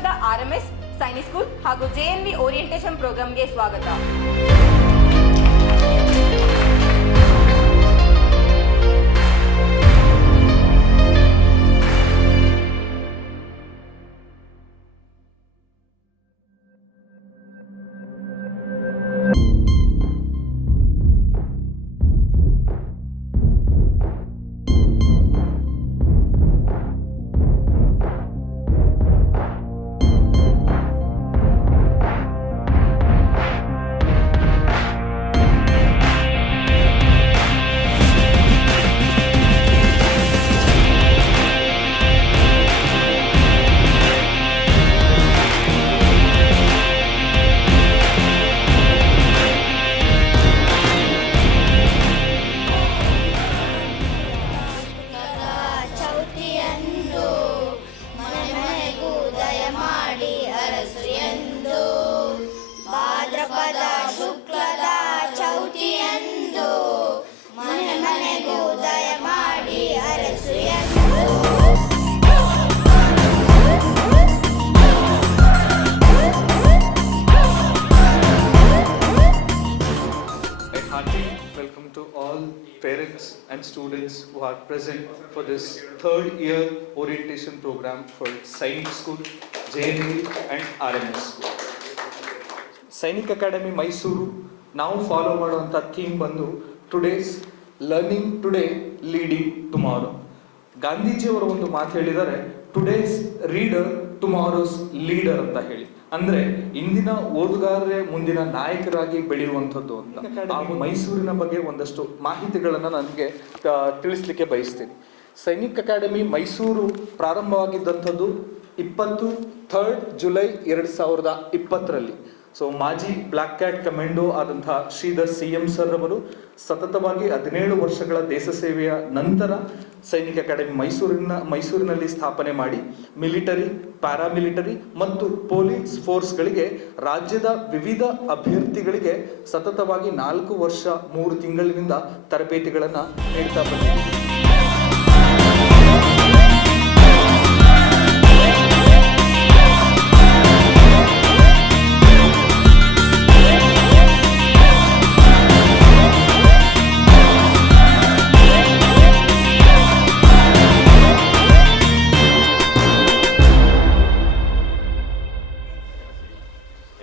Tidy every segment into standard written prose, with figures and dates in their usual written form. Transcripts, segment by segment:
ವರ್ಷದ RMS Sainik school ಹಾಗೂ JNV orientation ಪ್ರೋಗ್ರಾಂಗೆ ಸ್ವಾಗತ. Welcome to all parents and students who are present for this third year orientation program for Sainik School, JNV and RMS School. Sainik Academy Mysuru ನಾವು follow ಮಾಡುವಂಥ theme ಬಂದು today's learning today leading tomorrow. ಗಾಂಧೀಜಿಯವರ ಒಂದು ಮಾತು ಹೇಳಿದ್ದಾರೆ, today's reader tomorrow's leader ಅಂತ ಹೇಳಿ. ಅಂದ್ರೆ ಇಂದಿನ ಓದುಗಾರರೇ ಮುಂದಿನ ನಾಯಕರಾಗಿ ಬೆಳೆಯುವಂಥದ್ದು ಅಂತ. ಹಾಗೂ ಮೈಸೂರಿನ ಬಗ್ಗೆ ಒಂದಷ್ಟು ಮಾಹಿತಿಗಳನ್ನು ನನಗೆ ತಿಳಿಸ್ಲಿಕ್ಕೆ ಬಯಸ್ತೀನಿ. ಸೈನಿಕ್ ಅಕಾಡೆಮಿ ಮೈಸೂರು ಪ್ರಾರಂಭವಾಗಿದ್ದಂಥದ್ದು 23 ಜುಲೈ 2020ರಲ್ಲಿ. ಸೊ ಮಾಜಿ ಬ್ಲ್ಯಾಕ್ ಕ್ಯಾಟ್ ಕಮಾಂಡೋ ಆದಂತಹ ಶ್ರೀಧರ್ CM ಸರ್ ಅವರು ಸತತವಾಗಿ 17 ವರ್ಷಗಳ ದೇಶ ಸೇವೆಯ ನಂತರ ಸೈನಿಕ್ ಅಕಾಡೆಮಿ ಮೈಸೂರಿನಲ್ಲಿ ಸ್ಥಾಪನೆ ಮಾಡಿ ಮಿಲಿಟರಿ, ಪ್ಯಾರಾಮಿಲಿಟರಿ ಮತ್ತು ಪೊಲೀಸ್ ಫೋರ್ಸ್ಗಳಿಗೆ ರಾಜ್ಯದ ವಿವಿಧ ಅಭ್ಯರ್ಥಿಗಳಿಗೆ ಸತತವಾಗಿ 4 ವರ್ಷ 3 ತಿಂಗಳಿನಿಂದ ತರಬೇತಿಗಳನ್ನು ನೀಡ್ತಾ ಬಂದಿದೆ.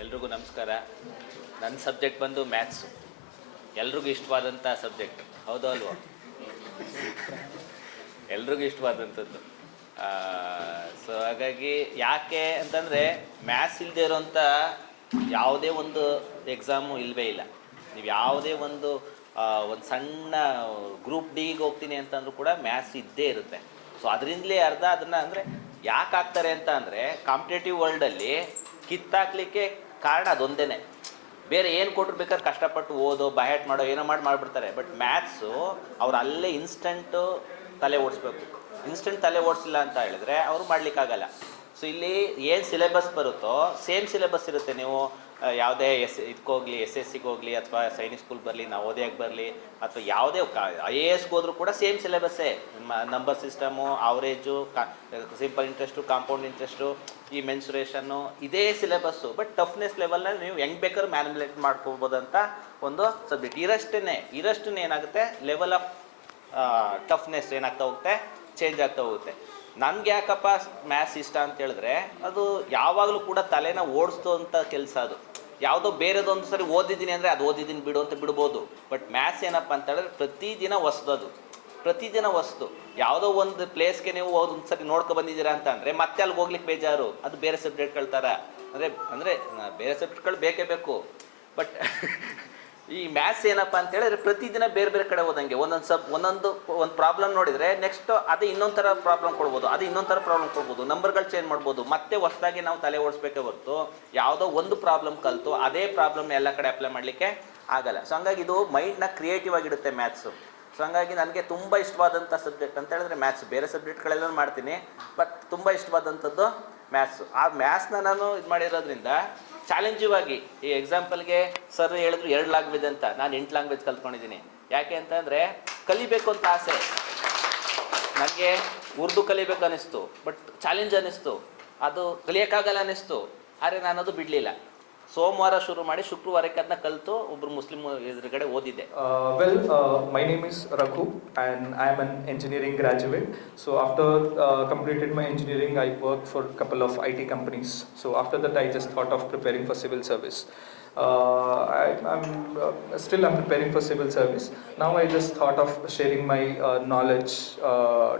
ಎಲ್ರಿಗೂ ನಮಸ್ಕಾರ. ನನ್ನ ಸಬ್ಜೆಕ್ಟ್ ಬಂದು ಮ್ಯಾಥ್ಸು. ಎಲ್ರಿಗೂ ಇಷ್ಟವಾದಂಥ ಸಬ್ಜೆಕ್ಟ್, ಹೌದು ಅಲ್ವಾ? ಎಲ್ರಿಗೂ ಇಷ್ಟವಾದಂಥದ್ದು. ಸೊ ಹಾಗಾಗಿ ಯಾಕೆ ಅಂತಂದರೆ ಮ್ಯಾಥ್ಸ್ ಇಲ್ಲದೆ ಇರೋಂಥ ಯಾವುದೇ ಒಂದು ಎಕ್ಸಾಮು ಇಲ್ಲವೇ ಇಲ್ಲ. ನೀವು ಯಾವುದೇ ಒಂದು ಸಣ್ಣ ಗ್ರೂಪ್ ಡಿಗೆ ಹೋಗ್ತೀನಿ ಅಂತಂದ್ರೂ ಕೂಡ ಮ್ಯಾಥ್ಸ್ ಇದ್ದೇ ಇರುತ್ತೆ. ಸೊ ಅದರಿಂದಲೇ ಅದನ್ನು ಅಂದರೆ ಯಾಕೆ ಆಗ್ತಾರೆ ಅಂತ ಅಂದರೆ, ಕಾಂಪಿಟೇಟಿವ್ ವರ್ಲ್ಡಲ್ಲಿ ಕಿತ್ತಾಕ್ಲಿಕ್ಕೆ ಕಾರಣ ಅದೊಂದೇ. ಬೇರೆ ಏನು ಕೊಟ್ಟರು ಬೇಕಾದ್ರೆ ಕಷ್ಟಪಟ್ಟು ಓದೋ ಬಹ್ಯಾಟ್ ಮಾಡೋ ಏನೋ ಮಾಡಿಬಿಡ್ತಾರೆ. ಬಟ್ ಮ್ಯಾಥ್ಸು ಅವ್ರು ಅಲ್ಲೇ ಇನ್ಸ್ಟೆಂಟು ತಲೆ ಓಡಿಸ್ಬೇಕು. ಇನ್ಸ್ಟೆಂಟ್ ತಲೆ ಓಡಿಸಿಲ್ಲ ಅಂತ ಹೇಳಿದ್ರೆ ಅವರು ಮಾಡಲಿಕ್ಕಾಗಲ್ಲ. ಸೊ ಇಲ್ಲಿ ಏನು ಸಿಲೆಬಸ್ ಬರುತ್ತೋ ಸೇಮ್ ಸಿಲೆಬಸ್ ಇರುತ್ತೆ. ನೀವು ಯಾವುದೇ ಇದಕ್ಕೋಗ್ಲಿ, SSCಗೆ ಹೋಗಲಿ ಅಥವಾ ಸೈನಿಕ್ ಸ್ಕೂಲ್ ಬರಲಿ, ನವೋದಯಕ್ಕೆ ಬರಲಿ ಅಥವಾ ಯಾವುದೇ IASಗೆ ಹೋದ್ರೂ ಕೂಡ ಸೇಮ್ ಸಿಲೆಬಸ್ಸೇ. Number system, average, simple interest, compound interest, ಈ ಮೆನ್ಸುರೇಷನ್ನು, ಇದೇ ಸಿಲೆಬಸ್ಸು. ಬಟ್ ಟಫ್ನೆಸ್ ಲೆವೆಲ್ನಲ್ಲಿ ನೀವು ಹೆಂಗೆ ಬೇಕಾದ್ರೂ ಮ್ಯಾನ್ಯುಲೇಟ್ ಮಾಡ್ಕೋಬೋದಂತ ಒಂದು ಸಬ್ಜೆಕ್ಟ್. ಇರಷ್ಟೇ ಏನಾಗುತ್ತೆ, ಲೆವೆಲ್ ಆಫ್ ಟಫ್ನೆಸ್ ಏನಾಗ್ತಾ ಹೋಗುತ್ತೆ, ಚೇಂಜ್ ಆಗ್ತಾ ಹೋಗುತ್ತೆ. ನನಗೆ ಯಾಕಪ್ಪ ಮ್ಯಾಥ್ಸ್ ಇಷ್ಟ ಅಂತ ಹೇಳಿದ್ರೆ, ಅದು ಯಾವಾಗಲೂ ಕೂಡ ತಲೆನ ಓಡಿಸ್ತೋ ಅಂತ ಕೆಲಸ. ಅದು ಯಾವುದೋ ಬೇರೆದೊಂದು ಸರಿ ಓದಿದ್ದೀನಿ ಅಂದರೆ ಅದು ಓದಿದ್ದೀನಿ ಬಿಡು ಅಂತ ಬಿಡ್ಬೋದು. ಬಟ್ ಮ್ಯಾಥ್ಸ್ ಏನಪ್ಪ ಅಂತ ಹೇಳಿದ್ರೆ ಪ್ರತಿದಿನ ಹೊಸ್ದು. ಪ್ರತಿದಿನ ಹೊಸ್ತು. ಯಾವುದೋ ಒಂದು ಪ್ಲೇಸ್ಗೆ ನೀವು ಒಂದು ಸರಿ ನೋಡ್ಕೊ ಬಂದಿದ್ದೀರಾ ಅಂತ ಅಂದರೆ ಮತ್ತೆ ಅಲ್ಲಿಗೆ ಹೋಗ್ಲಿಕ್ಕೆ ಬೇಜಾರು. ಅದು ಬೇರೆ ಸಬ್ಜೆಕ್ಟ್ಗಳ ಥರ. ಅಂದರೆ ಬೇರೆ ಸಬ್ಜೆಕ್ಟ್ಗಳು ಬೇಕೇ ಬೇಕು. ಬಟ್ ಈ ಮ್ಯಾಥ್ಸ್ ಏನಪ್ಪ ಅಂತ ಹೇಳಿದ್ರೆ ಪ್ರತಿದಿನ ಬೇರೆ ಬೇರೆ ಕಡೆ ಹೋದಂಗೆ ಒಂದೊಂದು ಪ್ರಾಬ್ಲಮ್ ನೋಡಿದರೆ ನೆಕ್ಸ್ಟ್ ಅದು ಇನ್ನೊಂದು ಥರ ಪ್ರಾಬ್ಲಮ್ ಕೊಡ್ಬೋದು, ಅದು ಇನ್ನೊಂದು ಥರ ಪ್ರಾಬ್ಲಮ್ ಕೊಡ್ಬೋದು, ನಂಬರ್ಗಳು ಚೇಂಜ್ ಮಾಡ್ಬೋದು. ಮತ್ತೆ ಹೊಸದಾಗಿ ನಾವು ತಲೆ ಓಡಿಸ್ಬೇಕೇ ಹೊರತು ಯಾವುದೋ ಒಂದು ಪ್ರಾಬ್ಲಮ್ ಕಲಿತು ಅದೇ ಪ್ರಾಬ್ಲಮ್ ಎಲ್ಲ ಕಡೆ ಅಪ್ಲೈ ಮಾಡಲಿಕ್ಕೆ ಆಗಲ್ಲ. ಸೊ ಹಂಗಾಗಿ ಇದು ಮೈಂಡ್ನ ಕ್ರಿಯೇಟಿವ್ ಆಗಿಡುತ್ತೆ ಮ್ಯಾಥ್ಸು. ಸೊ ಹಂಗಾಗಿ ನನಗೆ ತುಂಬ ಇಷ್ಟವಾದಂಥ ಸಬ್ಜೆಕ್ಟ್ ಅಂತ ಹೇಳಿದ್ರೆ ಮ್ಯಾಥ್ಸ್. ಬೇರೆ ಸಬ್ಜೆಕ್ಟ್ಗಳೆಲ್ಲ ಮಾಡ್ತೀನಿ, ಬಟ್ ತುಂಬ ಇಷ್ಟವಾದಂಥದ್ದು ಮ್ಯಾಥ್ಸು. ಆ ಮ್ಯಾಥ್ಸ್ನ ನಾನು ಇದು ಮಾಡಿರೋದ್ರಿಂದ ಚಾಲೆಂಜಿವ್ ಆಗಿ, ಈ ಎಕ್ಸಾಂಪಲ್ಗೆ ಸರ್ ಹೇಳಿದ್ರು 2 ಲ್ಯಾಂಗ್ವೇಜ್ ಅಂತ, ನಾನು 8 ಲ್ಯಾಂಗ್ವೇಜ್ ಕಲ್ತ್ಕೊಂಡಿದ್ದೀನಿ. ಯಾಕೆ ಅಂತಂದರೆ ಕಲಿಬೇಕು ಅಂತ ಆಸೆ. ನನಗೆ ಉರ್ದು ಕಲಿಬೇಕು ಅನ್ನಿಸ್ತು, ಬಟ್ ಚಾಲೆಂಜ್ ಅನ್ನಿಸ್ತು. ಅದು ಕಲಿಯೋಕ್ಕಾಗಲ್ಲ ಅನ್ನಿಸ್ತು. ಆದರೆ ನಾನು ಅದು ಬಿಡಲಿಲ್ಲ. ಸೋಮವಾರ ಶುರು ಮಾಡಿ ಶುಕ್ರವಾರಕ್ಕೆ ಅದನ್ನ ಕಲಿತು ಒಬ್ಬರು ಮುಸ್ಲಿಂ ಎದುರುಗಡೆ ಓದಿದ್ದೆ. My name is Raghu and I am an engineering graduate. So after completed my engineering, I worked for a couple of IT companies. So after that, I just thought of preparing for civil service. I'm preparing for civil service. Now I just thought of sharing my knowledge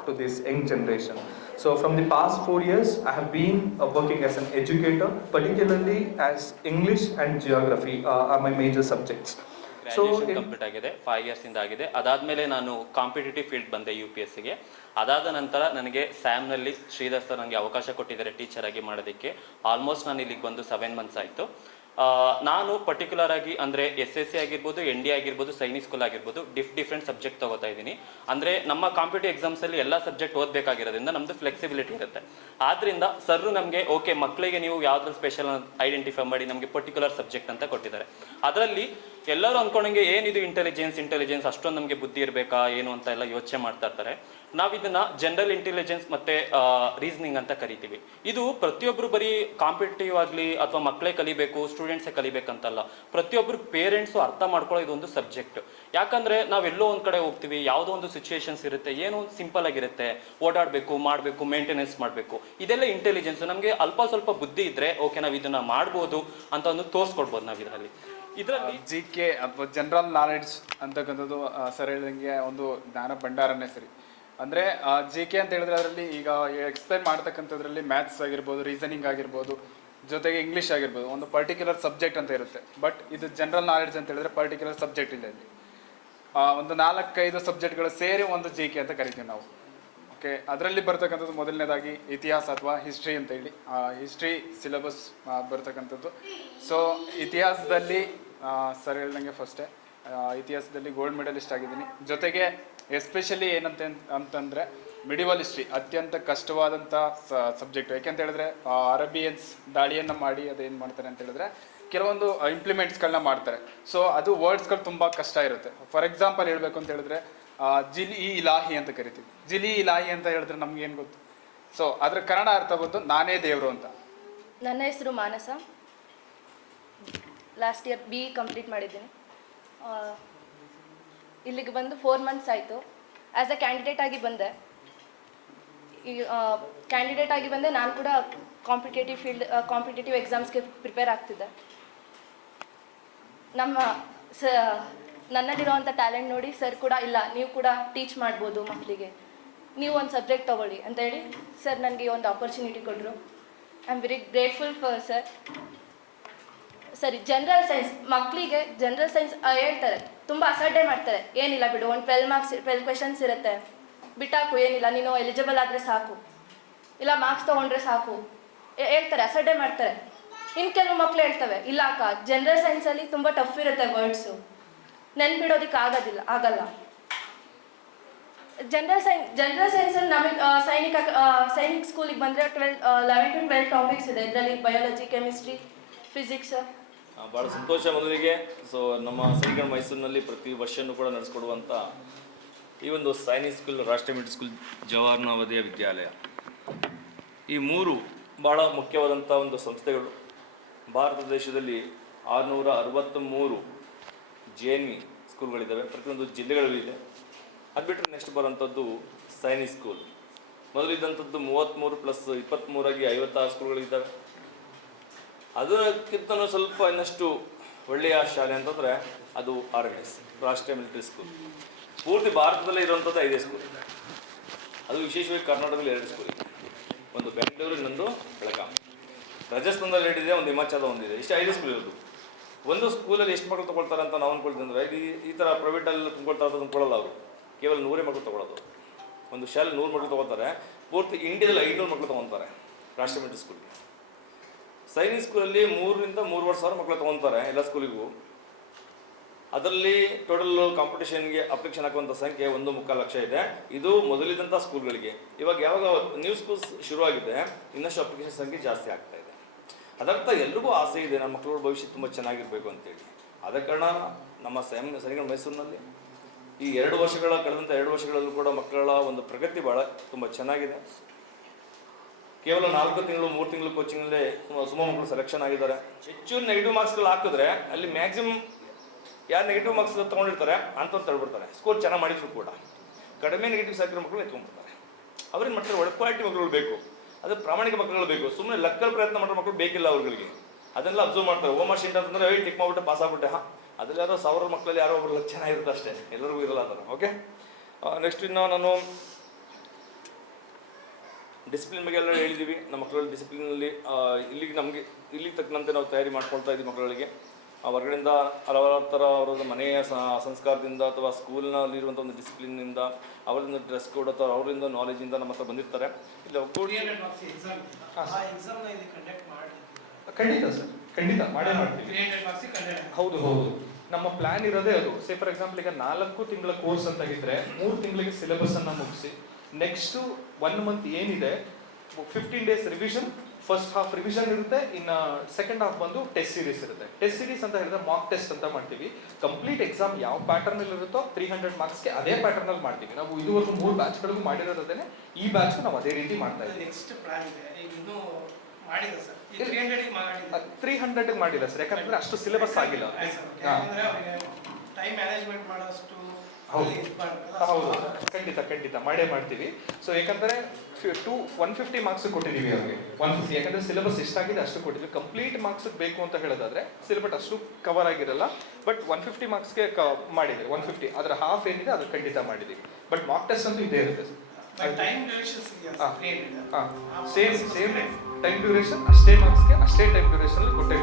to this young generation. So from the past 4 years, I have been working as an educator, particularly as English and geography are my major subjects. Graduation complete ಆಗಿದೆ, 5 ಇಯರ್ಸಿಂದ ಆಗಿದೆ. ಅದಾದಮೇಲೆ ನಾನು competitive field ಬಂದೆ UPSCಗೆ. ಅದಾದ ನಂತರ ನನಗೆ ಸ್ಯಾಮ್ನಲ್ಲಿ Sridhar sir ನನಗೆ ಅವಕಾಶ ಕೊಟ್ಟಿದ್ದಾರೆ ಟೀಚರ್ ಆಗಿ ಮಾಡೋದಕ್ಕೆ. ಆಲ್ಮೋಸ್ಟ್ ನಾನು ಇಲ್ಲಿಗೆ ಬಂದು 7 ಮಂತ್ಸ್ ಆಯಿತು. ನಾನು ಪರ್ಟಿಕ್ಯುಲರ್ ಆಗಿ ಅಂದರೆ SSC ಆಗಿರ್ಬೋದು, ND ಆಗಿರ್ಬೋದು, ಸೈನಿಕ್ ಸ್ಕೂಲ್ ಆಗಿರ್ಬೋದು, ಡಿಫ್ರೆಂಟ್ ಸಬ್ಜೆಕ್ಟ್ ತೊಗೋತಾ ಇದ್ದೀನಿ. ಅಂದರೆ ನಮ್ಮ ಕಾಂಪಿಟೇಟಿವ್ ಎಕ್ಸಾಮ್ಸಲ್ಲಿ ಎಲ್ಲ ಸಬ್ಜೆಕ್ಟ್ ಓದಬೇಕಾಗಿರೋದ್ರಿಂದ ನಮ್ಮದು ಫ್ಲೆಕ್ಸಿಬಿಲಿಟಿ ಇರುತ್ತೆ. ಆದ್ದರಿಂದ ಸರ್ರು ನಮಗೆ ಓಕೆ ಮಕ್ಕಳಿಗೆ ನೀವು ಯಾವುದ್ರಲ್ಲಿ ಸ್ಪೆಷಲ್ ಐಡೆಂಟಿಫೈ ಮಾಡಿ ನಮಗೆ ಪರ್ಟಿಕ್ಯುಲರ್ ಸಬ್ಜೆಕ್ಟ್ ಅಂತ ಕೊಟ್ಟಿದ್ದಾರೆ. ಅದರಲ್ಲಿ ಎಲ್ಲರೂ ಅಂದ್ಕೊಂಡಂಗೆ ಏನಿದು ಇಂಟೆಲಿಜೆನ್ಸ್ ಅಷ್ಟೊಂದು ನಮಗೆ ಬುದ್ಧಿ ಇರಬೇಕಾ ಏನು ಅಂತ ಎಲ್ಲ ಯೋಚನೆ ಮಾಡ್ತಾ ಇರ್ತಾರೆ. ನಾವು ಇದನ್ನ ಜನರಲ್ ಇಂಟೆಲಿಜೆನ್ಸ್ ಮತ್ತೆ ರೀಸನಿಂಗ್ ಅಂತ ಕರಿತೀವಿ. ಇದು ಪ್ರತಿಯೊಬ್ಬರು ಬರೀ ಕಾಂಪಿಟೇಟಿವ್ ಆಗಲಿ ಅಥವಾ ಮಕ್ಕಳೇ ಕಲಿಬೇಕು, ಸ್ಟೂಡೆಂಟ್ಸೇ ಕಲಿಬೇಕಂತಲ್ಲ. ಪ್ರತಿಯೊಬ್ಬರು ಪೇರೆಂಟ್ಸು ಅರ್ಥ ಮಾಡ್ಕೊಳ್ಳೋ ಇದೊಂದು ಸಬ್ಜೆಕ್ಟ್. ಯಾಕಂದ್ರೆ ನಾವೆಲ್ಲೋ ಒಂದು ಕಡೆ ಹೋಗ್ತೀವಿ, ಯಾವುದೋ ಒಂದು ಸಿಚುವೇಶನ್ಸ್ ಇರುತ್ತೆ, ಏನೋ ಒಂದು ಸಿಂಪಲ್ ಆಗಿರುತ್ತೆ, ಓಡಾಡಬೇಕು, ಮಾಡಬೇಕು, ಮೇಂಟೆನೆನ್ಸ್ ಮಾಡಬೇಕು. ಇದೆಲ್ಲ ಇಂಟೆಲಿಜೆನ್ಸ್. ನಮಗೆ ಅಲ್ಪ ಸ್ವಲ್ಪ ಬುದ್ಧಿ ಇದ್ರೆ ಓಕೆ ನಾವು ಇದನ್ನ ಮಾಡ್ಬೋದು ಅಂತ ಒಂದು ತೋರಿಸ್ಕೊಡ್ಬೋದು ನಾವು ಇದರಲ್ಲಿ. GK ಅಥವಾ ಜನರಲ್ ನಾಲೆಡ್ಜ್ ಅಂತಕ್ಕಂಥದ್ದು ಸರ್ ಹೇಳಿದಂಗೆ ಒಂದು ಜ್ಞಾನ ಭಂಡಾರನೇ ಸರಿ. ಅಂದರೆ GK ಅಂತ ಹೇಳಿದ್ರೆ ಅದರಲ್ಲಿ ಈಗ ಎಕ್ಸ್ಪ್ಲೈನ್ ಮಾಡ್ತಕ್ಕಂಥದ್ರಲ್ಲಿ ಮ್ಯಾಥ್ಸ್ ಆಗಿರ್ಬೋದು, ರೀಸನಿಂಗ್ ಆಗಿರ್ಬೋದು, ಜೊತೆಗೆ ಇಂಗ್ಲೀಷ್ ಆಗಿರ್ಬೋದು, ಒಂದು ಪರ್ಟಿಕ್ಯುಲರ್ ಸಬ್ಜೆಕ್ಟ್ ಅಂತ ಇರುತ್ತೆ. ಬಟ್ ಇದು ಜನರಲ್ ನಾಲೆಡ್ಜ್ ಅಂತ ಹೇಳಿದ್ರೆ ಪರ್ಟಿಕ್ಯುಲರ್ ಸಬ್ಜೆಕ್ಟ್ ಇಲ್ಲ. ಇಲ್ಲಿ ಒಂದು 4-5 ಸಬ್ಜೆಕ್ಟ್ಗಳು ಸೇರಿ ಒಂದು GK ಅಂತ ಕರಿತೀವಿ ನಾವು. ಓಕೆ, ಅದರಲ್ಲಿ ಬರ್ತಕ್ಕಂಥದ್ದು ಮೊದಲನೇದಾಗಿ ಇತಿಹಾಸ ಅಥವಾ ಹಿಸ್ಟ್ರಿ ಅಂತ ಹೇಳಿ ಹಿಸ್ಟ್ರಿ ಸಿಲೆಬಸ್ ಬರ್ತಕ್ಕಂಥದ್ದು. ಸೊ ಇತಿಹಾಸದಲ್ಲಿ ಸರ್ ಹೇಳ್ದಂಗೆ ಫಸ್ಟೇ ಇತಿಹಾಸದಲ್ಲಿ ಗೋಲ್ಡ್ ಮೆಡಲಿಸ್ಟ್ ಆಗಿದ್ದೀನಿ. ಜೊತೆಗೆ ಎಸ್ಪೆಷಲಿ ಅಂತಂದರೆ ಮಿಡಿವಲ್ ಹಿಸ್ಟ್ರಿ ಅತ್ಯಂತ ಕಷ್ಟವಾದಂಥ ಸಬ್ಜೆಕ್ಟು. ಯಾಕೆಂತ ಹೇಳಿದ್ರೆ ಅರಬಿಯನ್ಸ್ ದಾಳಿಯನ್ನು ಮಾಡಿ ಅದೇನು ಮಾಡ್ತಾರೆ ಅಂತ ಹೇಳಿದ್ರೆ ಕೆಲವೊಂದು ಇಂಪ್ಲಿಮೆಂಟ್ಸ್ಗಳನ್ನ ಮಾಡ್ತಾರೆ. ಸೊ ಅದು ವರ್ಡ್ಸ್ಗಳು ತುಂಬ ಕಷ್ಟ ಇರುತ್ತೆ. ಫಾರ್ ಎಕ್ಸಾಂಪಲ್ ಹೇಳಬೇಕು ಅಂತ ಹೇಳಿದ್ರೆ ಜಿಲ್-ಇ-ಇಲಾಹಿ ಅಂತ ಕರಿತೀವಿ. ಜಿಲ್-ಇ-ಇಲಾಹಿ ಅಂತ ಹೇಳಿದ್ರೆ ನಮ್ಗೆ ಏನು ಗೊತ್ತು? ಸೊ ಅದ್ರ ಕನ್ನಡ ಅರ್ಥ ಬಂದು ನಾನೇ ದೇವರು ಅಂತ. ನನ್ನ ಹೆಸರು ಮಾನಸ. ಲಾಸ್ಟ್ ಇಯರ್ BE ಕಂಪ್ಲೀಟ್ ಮಾಡಿದ್ದೀನಿ. ಇಲ್ಲಿಗೆ ಬಂದು 4 ಮಂತ್ಸ್ ಆಯಿತು. ಆ್ಯಸ್ ಅ ಕ್ಯಾಂಡಿಡೇಟ್ ಆಗಿ ಬಂದೆ. ನಾನು ಕೂಡ ಕಾಂಪಿಟೇಟಿವ್ ಎಕ್ಸಾಮ್ಸ್ಗೆ ಪ್ರಿಪೇರ್ ಆಗ್ತಿದ್ದೆ. ನನ್ನಲ್ಲಿರೋವಂಥ ಟ್ಯಾಲೆಂಟ್ ನೋಡಿ ಸರ್ ಕೂಡ ಇಲ್ಲ ನೀವು ಕೂಡ ಟೀಚ್ ಮಾಡ್ಬೋದು ಮಕ್ಕಳಿಗೆ, ನೀವು ಒಂದು ಸಬ್ಜೆಕ್ಟ್ ತೊಗೊಳ್ಳಿ ಅಂತ ಹೇಳಿ ಸರ್ ನನಗೆ ಒಂದು ಆಪರ್ಚುನಿಟಿ ಕೊಟ್ಟರು. I am very grateful for sir. ಸರಿ, ಜನರಲ್ ಸೈನ್ಸ್ ಮಕ್ಕಳಿಗೆ ಜನರಲ್ ಸೈನ್ಸ್ ಹೇಳ್ತಾರೆ, ತುಂಬ ಅಸಡ್ಡೆ ಮಾಡ್ತಾರೆ. ಏನಿಲ್ಲ ಬಿಡು, ಒಂದು 12 ಕ್ವೆಶನ್ಸ್ ಇರುತ್ತೆ, ಬಿಟ್ಟಾಕು, ಏನಿಲ್ಲ ನೀನು ಎಲಿಜಿಬಲ್ ಆದರೆ ಸಾಕು, ಇಲ್ಲ ಮಾರ್ಕ್ಸ್ ತೊಗೊಂಡ್ರೆ ಸಾಕು ಹೇಳ್ತಾರೆ, ಅಸಡ್ಡೆ ಮಾಡ್ತಾರೆ. ಇನ್ನು ಕೆಲವು ಮಕ್ಕಳು ಹೇಳ್ತವೆ ಇಲ್ಲ ಅಕ್ಕ ಜನರಲ್ ಸೈನ್ಸಲ್ಲಿ ತುಂಬ ಟಫ್ ಇರುತ್ತೆ, ವರ್ಡ್ಸು ನೆನ್ಪಿಡೋದಕ್ಕೆ ಆಗಲ್ಲ. ಜನರಲ್ ಸೈನ್ಸಲ್ಲಿ ನಮಗೆ ಸೈನಿಕ್ ಸ್ಕೂಲಿಗೆ ಬಂದರೆ 11 to 12 ಟಾಪಿಕ್ಸ್ ಇದೆ. ಇದರಲ್ಲಿ ಬಯಾಲಜಿ, ಕೆಮಿಸ್ಟ್ರಿ, ಫಿಸಿಕ್ಸ್. ಭಾಳ ಸಂತೋಷ. ಮೊದಲಿಗೆ ನಮ್ಮ ಸೈನಿಕ ಮೈಸೂರಿನಲ್ಲಿ ಪ್ರತಿ ವರ್ಷವೂ ಕೂಡ ನಡೆಸ್ಕೊಡುವಂಥ ಈ ಒಂದು ಸೈನಿಕ್ ಸ್ಕೂಲ್, ರಾಷ್ಟ್ರೀಯ ಮಿಡ್ಲ್ ಸ್ಕೂಲ್, ಜವಾಹರ್ ನವೋದಯ ವಿದ್ಯಾಲಯ, ಈ 3 ಭಾಳ ಮುಖ್ಯವಾದಂಥ ಒಂದು ಸಂಸ್ಥೆಗಳು. ಭಾರತ ದೇಶದಲ್ಲಿ 663 JNV ಸ್ಕೂಲ್ಗಳಿದ್ದಾವೆ, ಪ್ರತಿಯೊಂದು ಜಿಲ್ಲೆಗಳಲ್ಲಿದೆ. ಅದು ಬಿಟ್ಟರೆ ನೆಕ್ಸ್ಟ್ ಬರೋಂಥದ್ದು ಸೈನಿಕ್ ಸ್ಕೂಲ್. ಮೊದಲಿದ್ದಂಥದ್ದು 33 + 23 ಆಗಿ 56 ಸ್ಕೂಲ್ಗಳಿದ್ದಾವೆ. ಅದಕ್ಕಿಂತ ಸ್ವಲ್ಪ ಇನ್ನಷ್ಟು ಒಳ್ಳೆಯ ಶಾಲೆ ಅಂತಂದರೆ ಅದು RMS, ರಾಷ್ಟ್ರೀಯ ಮಿಲಿಟರಿ ಸ್ಕೂಲ್. ಪೂರ್ತಿ ಭಾರತದಲ್ಲೇ ಇರುವಂಥದ್ದು 5 ಸ್ಕೂಲ್. ಅದು ವಿಶೇಷವಾಗಿ ಕರ್ನಾಟಕದಲ್ಲಿ 2 ಸ್ಕೂಲ್, ಒಂದು ಬೆಂಗಳೂರು, ಇನ್ನೊಂದು ಬೆಳಗಾವಿ. ರಾಜಸ್ಥಾನದಲ್ಲಿ 2 ಇದೆ, ಒಂದು ಹಿಮಾಚಲ ಒಂದಿದೆ. ಇಷ್ಟು 5 ಸ್ಕೂಲ್ ಇರೋದು. ಒಂದು ಸ್ಕೂಲಲ್ಲಿ ಎಷ್ಟು ಮಕ್ಕಳು ತೊಗೊಳ್ತಾರೆ ಅಂತ ನಾವು ಅಂದ್ಕೊಳ್ತೀವಿ ಅಂದರೆ ಈ ಥರ ಪ್ರೈವೇಟಲ್ಲಿ ತುಂಬ್ಕೊಳ್ಕೊಳ್ಳಲ್ಲ. ಅವರು ಕೇವಲ 100 ಮಕ್ಕಳು ತೊಗೊಳ್ಳೋದು. ಒಂದು ಶಾಲೆ 100 ಮಕ್ಕಳು ತೊಗೊಳ್ತಾರೆ. ಪೂರ್ತಿ ಇಂಡಿಯಾದಲ್ಲಿ 500 ಮಕ್ಕಳು ತೊಗೊತಾರೆ ರಾಷ್ಟ್ರೀಯ ಮಿಲಿಟರಿ ಸ್ಕೂಲ್ಗೆ. ಸೈನಿಕ್ ಸ್ಕೂಲಲ್ಲಿ 3 ರಿಂದ 3.5 ಸಾವಿರ ಮಕ್ಕಳು ತೊಗೊತಾರೆ ಎಲ್ಲ ಸ್ಕೂಲಿಗೂ. ಅದರಲ್ಲಿ ಟೋಟಲ್ ಕಾಂಪಿಟೇಷನ್ಗೆ ಅಪ್ಲಿಕೇಶನ್ ಹಾಕುವಂಥ ಸಂಖ್ಯೆ 1.25 ಲಕ್ಷ ಇದೆ. ಇದು ಮೊದಲಿದ್ದಂಥ ಸ್ಕೂಲ್ಗಳಿಗೆ. ಯಾವಾಗ ನ್ಯೂ ಸ್ಕೂಲ್ಸ್ ಶುರುವಾಗಿದೆ ಇನ್ನಷ್ಟು ಅಪ್ಲಿಕೇಶನ್ ಸಂಖ್ಯೆ ಜಾಸ್ತಿ ಆಗ್ತಾ ಇದೆ. ಅದರ್ಥ ಎಲ್ರಿಗೂ ಆಸೆ ಇದೆ ನಮ್ಮ ಮಕ್ಕಳ ಭವಿಷ್ಯ ತುಂಬ ಚೆನ್ನಾಗಿರಬೇಕು ಅಂತೇಳಿ. ಆದ ಕಾರಣ ನಮ್ಮ ಸೈನಿಕ ಮೈಸೂರಿನಲ್ಲಿ ಈ ಕಳೆದಂಥ 2 ವರ್ಷಗಳಲ್ಲೂ ಕೂಡ ಮಕ್ಕಳ ಒಂದು ಪ್ರಗತಿ ತುಂಬ ಚೆನ್ನಾಗಿದೆ. ಕೇವಲ 4 ತಿಂಗಳು 3 ತಿಂಗಳು ಕೋಚಿಂಗಲ್ಲೇ ಸುಮಾರು ಮಕ್ಕಳು ಸೆಲೆಕ್ಷನ್ ಆಗಿದ್ದಾರೆ. ಹೆಚ್ಚು ನೆಗೆಟಿವ್ ಮಾರ್ಕ್ಸ್ಗಳು ಹಾಕಿದ್ರೆ ಅಲ್ಲಿ ಮ್ಯಾಕ್ಸಿಮಮ್ ಯಾರು ನೆಗೆಟಿವ್ ಮಾರ್ಕ್ಸ್ ತೊಗೊಂಡಿರ್ತಾರೆ ಅಂಥವ್ರು ತಳ್ಬಿಡ್ತಾರೆ. ಸ್ಕೋರ್ ಚೆನ್ನಾಗಿ ಮಾಡಿದ್ರು ಕೂಡ ಕಡಿಮೆ ನೆಗೆಟಿವ್ಸ್ ಹಾಕಿರೋ ಮಕ್ಕಳು ಎತ್ಕೊಂಡ್ಬಿಡ್ತಾರೆ. ಅವ್ರೇನು ಮಾಡ್ತಾರೆ, ಒಳ್ಳೆ ಕ್ವಾಲಿಟಿ ಮಕ್ಕಳು ಬೇಕು, ಅದು ಪ್ರಾಮಾಣಿಕ ಮಕ್ಕಳು ಬೇಕು. ಸುಮ್ಮನೆ ಲಕ್ಕಲ್ ಪ್ರಯತ್ನ ಮಾಡೋ ಮಕ್ಕಳು ಬೇಕಿಲ್ಲ ಅವ್ರಿಗೆ. ಅದನ್ನೆಲ್ಲ ಅಬ್ಸರ್ವ್ ಮಾಡ್ತಾರೆ. ಹೋಮ್ ಶೀಟ್ ಅಂತಂದರೆ ಟಿಕ್ ಮಾಡ್ಬಿಟ್ಟು ಪಾಸ್ ಆಗ್ಬಿಟ್ಟೆ. ಅದ್ರಲ್ಲಿ ಯಾರೋ 1000 ಮಕ್ಕಳಲ್ಲಿ ಯಾರೋ ಒಬ್ರು ಚೆನ್ನಾಗಿರುತ್ತೆ ಅಷ್ಟೇ, ಎಲ್ಲರಿಗೂ ಇರಲ್ಲ ಅದನ್ನು. ಓಕೆ, ನೆಕ್ಸ್ಟ್ ಇನ್ನು ನಾನು ಡಿಸಿಪ್ಲಿನ್ ಬಗ್ಗೆ ಎಲ್ಲ ಹೇಳಿದ್ದೀವಿ. ನಮ್ಮ ಮಕ್ಕಳಲ್ಲಿ ಡಿಸಿಪ್ಲಿನಲ್ಲಿ ಇಲ್ಲಿಗೆ ತಕ್ಕಂತೆ ನಾವು ತಯಾರಿ ಮಾಡ್ಕೊಳ್ತಾ ಇದ್ದೀವಿ ಮಕ್ಕಳಿಗೆ. ಹೊರಗಡೆಯಿಂದ ಹಲವಾರು ಥರ ಅವರ ಮನೆಯ ಸಂಸ್ಕಾರದಿಂದ ಅಥವಾ ಸ್ಕೂಲ್ನಲ್ಲಿರುವಂಥ ಒಂದು ಡಿಸಿಪ್ಲಿನ್ನಿಂದ, ಅವರಿಂದ ಡ್ರೆಸ್ ಕೋಡ್ ಅಥವಾ ಅವರಿಂದ ನಾಲೆಜಿಂದ ನಮ್ಮ ಹತ್ರ ಬಂದಿರ್ತಾರೆ. ಇಲ್ಲಿ ಖಂಡಿತ ಸರ್, ಖಂಡಿತ ಮಾಡೇ ಮಾಡ್ತೀವಿ. ಹೌದು ಹೌದು, ನಮ್ಮ ಪ್ಲಾನ್ ಇರೋದೇ ಅದು. ಸೇ ಫಾರ್ ಎಕ್ಸಾಂಪಲ್ ಈಗ 4 ತಿಂಗಳ ಕೋರ್ಸ್ ಅಂತ ಇದ್ರೆ 3 ತಿಂಗಳಿಗೆ ಸಿಲೆಬಸ್ ಅನ್ನ ಮುಗಿಸಿ ನೆಕ್ಸ್ಟ್ 1 ಮಂತ್ ಏನಿದೆ 15 days revision, first half revision ಇರುತ್ತೆ, ಇನ್ನು ಸೆಕೆಂಡ್ ಹಾಫ್ ಬಂದು ಟೆಸ್ಟ್ ಸೀರೀಸ್ ಇರುತ್ತೆ. ಟೆಸ್ಟ್ ಸೀರೀಸ್ ಅಂತ ಹೇಳಿದ್ರೆ ಮಾಕ್ ಟೆಸ್ಟ್ ಅಂತ ಮಾಡ್ತೀವಿ. ಕಂಪ್ಲೀಟ್ ಎಕ್ಸಾಮ್ ಯಾವ ಪ್ಯಾಟರ್ನ್ ಅಲ್ಲಿ ಇರುತ್ತೋ 300 ಮಾರ್ಕ್ಸ್ಗೆ ಅದೇ ಪ್ಯಾಟರ್ನ್ ಅಲ್ಲಿ ಮಾಡ್ತೀವಿ. ನಾವು ಇದುವರೆಗೂ 3 ಬ್ಯಾಚ್ಗಳಿಗೂ ಮಾಡಿರೋದೇನೆ, ಈ ಬ್ಯಾಚ್ ನಾವು ಅದೇ ರೀತಿ ಮಾಡ್ತಾ ಇದ್ದೀವಿ. ನೆಕ್ಸ್ಟ್ ಪ್ಲಾನ್ ಇದೆ, ಈಗ ಇನ್ನೂ ಮಾಡಿಲ್ಲ ಸರ್. 300 ಮಾಡಿಲ್ಲ ಸರ್, ಯಾಕಂದ್ರೆ ಅಷ್ಟು ಸಿಲೆಬಸ್ ಆಗಿಲ್ಲ. ಯಾಕಂದ್ರೆ ಅವರಿಗೆ ಟೈಮ್ ಮ್ಯಾನೇಜ್ಮೆಂಟ್ ಮಾಡೋಷ್ಟು ಹೌದು ಖಂಡಿತ ಮಾಡೇ ಮಾಡ್ತೀವಿ. ಸೊ ಯಾಕಂದ್ರೆ 150 ಮಾರ್ಕ್ಸ್ ಕೊಟ್ಟಿದ್ದೀವಿ ಅವ್ರಿಗೆ. 150 ಯಾಕಂದ್ರೆ ಸಿಲೆಬಸ್ ಎಷ್ಟಾಗಿದೆ ಅಷ್ಟು ಕೊಟ್ಟಿದ್ವಿ. ಕಂಪ್ಲೀಟ್ ಮಾರ್ಕ್ಸ್ ಬೇಕು ಅಂತ ಹೇಳೋದಾದ್ರೆ ಸಿಲೆಬಸ್ ಅಷ್ಟು ಕವರ್ ಆಗಿರಲ್ಲ. ಬಟ್ 150 ಮಾರ್ಕ್ಸ್ಗೆ ಮಾಡಿದ್ವಿ. 150 ಅದರ ಹಾಫ್ ಏನಿದೆ ಅದು ಖಂಡಿತ ಮಾಡಿದ್ದೀವಿ. ಬಟ್ ಮಾಕ್ ಟೆಸ್ಟ್ ಅಂತೂ ಇದೇ ಇರುತ್ತೆ ಸೇಮ್ ಟೈಮ್ ಡ್ಯೂರೇಷನ್, ಅಷ್ಟೇ ಮಾರ್ಕ್ಸ್ಗೆ ಅಷ್ಟೇ ಟೈಮ್ ಡ್ಯೂರೇಷನ್ ಕೊಟ್ಟೇ